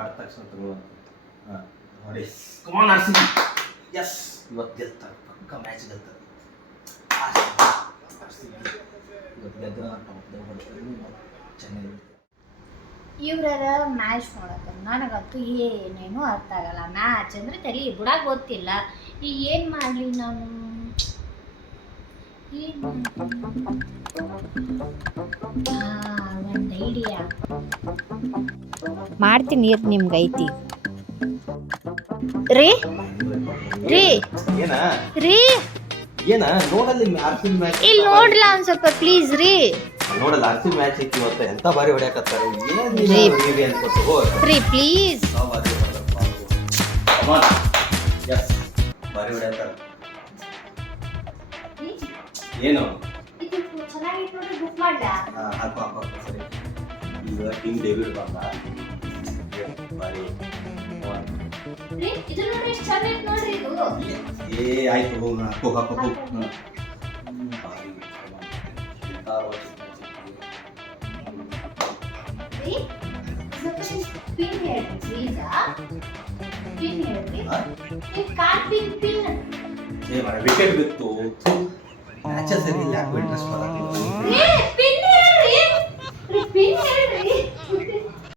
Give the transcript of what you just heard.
ಆದ ತಕ್ಷಣ ತಗೊಳ್ಳೋಣ. ನೋಡಿ ಕಮಾನ್ ಆರ್ ಸಿ ಬಿ. ಎಸ್, ಇವತ್ತು ಗೆಲ್ತಾರೆ, ಪಕ್ಕ ಮ್ಯಾಚ್ ಗೆಲ್ತಾರೆ. ಇವತ್ತು ಗೆದ್ದರೆ ಚೆನ್ನೈ ಇವ್ರ ಮ್ಯಾಚ್ ನೋಡೋದು ನನಗಂತೂ ಏನೇನು ಅರ್ಥ ಆಗಲ್ಲ. ಮ್ಯಾಚ್ ಅಂದರೆ ತಲೆ ಬಿಡಕ್ಕೆ ಗೊತ್ತಿಲ್ಲ. ಈಗ ಏನು ಮಾಡಲಿ ನಾನು? ಒಂದು ಐಡಿಯಾ ಮಾಡ್ತೀನಿ, ನಿಮ್ಗೆ ಐತಿ ರೀ ರೀ ಏನ ರೀ ಏನ ನೋಡಲ್ಲಿ ಆರ್ ಸಿ ಬಿ ಮ್ಯಾಚ್ ಇಲ್ಲಿ ನೋಡ್ಲಾ ಒಂದು ಸ್ವಲ್ಪ ಪ್ಲೀಸ್ ರೀ. ನೋಡಲ್ಲ ಆರ್ ಸಿ ಬಿ ಮ್ಯಾಚ್ ಐತಿ ಇವತ್ತು. ಎಂತ ಬಾರಿ ಹೊಡ್ಯಾಕತ್ತಾರೆ. ಏನಿದೆ ಅನ್ಕೊಟ್ಟು ರೀ ಪ್ಲೀಸ್. ಎಸ್, ಬಾರಿ ಹೊಡ್ಯಾಕತ್ತಾರೆ. ಏನು ಇದು ಚೆನ್ನಾಗಿತ್ತು ನೋಡಿ, ಬುಕ್ ಮಾಡ್ಲಾ? ಹಾಕು ಹಾಕು ಸರಿ. ಈಗ ಕಿಂಗ್ ಡೇವಿಡ್ ಬಂದ ಬಾರಿ. ರೀ ಇದು ನೋಡಿ ಎಷ್ಟು ಚೆನ್ನಾಗಿ ನೋಡ್ರಿ ಇದು. ಏ ಆಯ್ತು, ಹಾಕು ಹಾಕು ಬಾರಿ ರೀ ಪಿನ್ ಹೇಳ್ರಿ ಪ್ಲೀಸ್. ಪಿನ್ ಹೇಳ್ರಿ. ನೀವು ಕಾರ್ ಪಿನ್ ಪಿನ್ ವಿಕೆಟ್ ಬಿತ್ತು. ಮ್ಯಾಚ್ ಸರಿ ಇಲ್ಲ, ಇಂಟ್ರೆಸ್ಟ್ ಬರಲ್ಲ. ರೀ ಪಿನ್